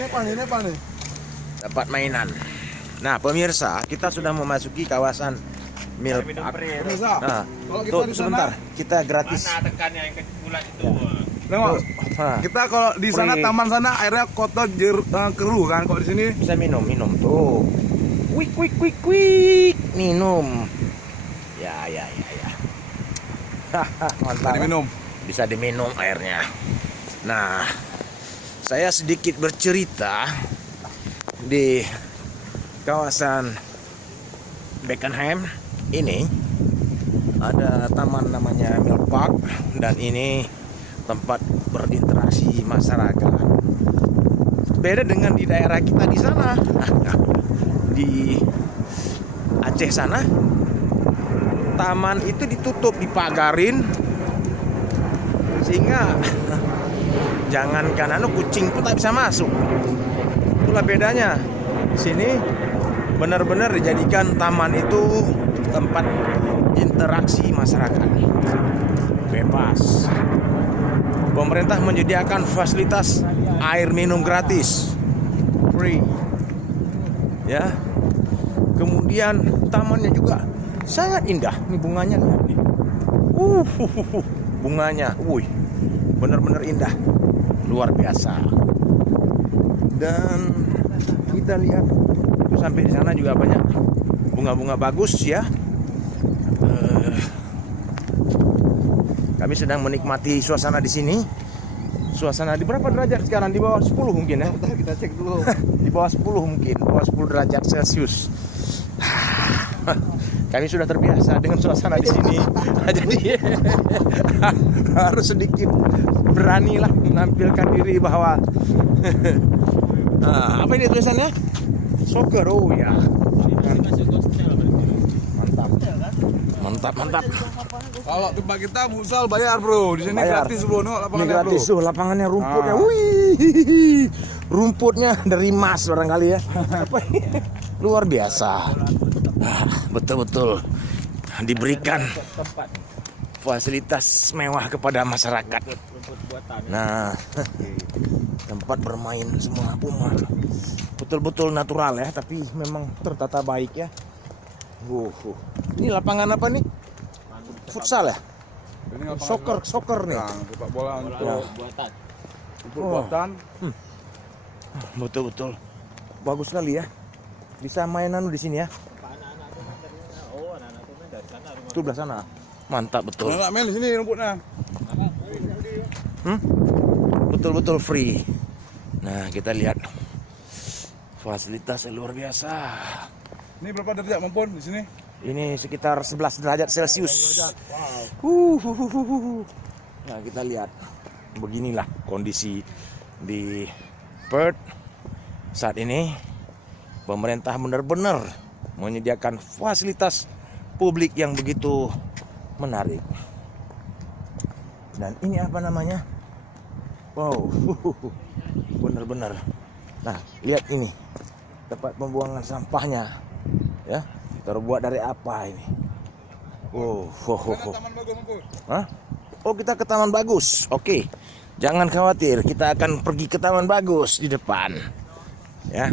Ini apa nih? Dapat mainan. Nah, pemirsa, kita sudah memasuki kawasan Milk Park. Pemirsa, Nah, kalau kita tuh, di sana, sebentar, kita gratis. Mana tekannya yang bulat itu? nengok, Nah, kita kalau di sana Free. taman sana airnya kotor keruh kan, kalau di sini bisa minum tuh. Wik wik wik wik, minum. Ya. Mantap. tadi minum. Bisa diminum airnya. Nah, saya sedikit bercerita di kawasan Beckenham ini ada taman namanya Milk Park, dan ini tempat berinteraksi masyarakat. Beda dengan di daerah kita di sana. Di Aceh sana, taman itu ditutup, dipagarin, sehingga jangankan kucing pun tak bisa masuk. Itulah bedanya. Di sini benar-benar dijadikan taman itu tempat interaksi masyarakat. Bebas. Pemerintah menyediakan fasilitas air minum gratis. Free. Ya. Kemudian tamannya juga sangat indah. Ini bunganya lihat nih. Bunganya, benar-benar indah, luar biasa. Dan kita lihat sampai di sana juga banyak bunga-bunga bagus ya. Kami sedang menikmati suasana di sini. Suasana di berapa derajat sekarang? Di bawah 10 mungkin ya. Kita cek dulu. Di bawah 10 mungkin, bawah 10 derajat Celcius. Kami sudah terbiasa dengan suasana di sini. Jadi harus sedikit beranilah menampilkan diri bahwa apa ini tulisannya? Soccer, oh ya. Mantap. Kalau tempat kita futsal bayar bro, di sini Bayar. gratis bro, no, Ini lapangannya gratis bro. tuh lapangannya, rumputnya. Ah. Wih, rumputnya dari emas barangkali ya. Apa ini? Luar biasa. Betul-betul diberikan fasilitas mewah kepada masyarakat. Nah, tempat bermain semua umat. Betul-betul natural ya, tapi memang tertata baik ya. Ini lapangan apa nih? Futsal ya? Ini lapangan Soccer nih. Nah, sepak bola untuk Buatan. buatan. Betul-betul bagus sekali ya. Bisa mainan di sini ya. Anak-anak tuh main dari mana? Oh, anak-anak tuh main dari sana rumah. Itu belah sana. Mantap betul. Nggak main di sini rumputnya. Betul-betul free. Nah, kita lihat fasilitas luar biasa. Ini berapa derajat mampun di sini? Ini sekitar 11 derajat Celcius. Nah, kita lihat beginilah kondisi di Perth saat ini. Pemerintah benar-benar menyediakan fasilitas publik yang begitu menarik. Dan ini apa namanya? Wow, benar-benar. Nah, lihat ini tempat pembuangan sampahnya, ya. Terbuat dari apa ini? Taman bagus mampun. Hah? Oh, kita ke Taman Bagus. Oke, jangan khawatir, kita akan pergi ke Taman Bagus di depan, ya.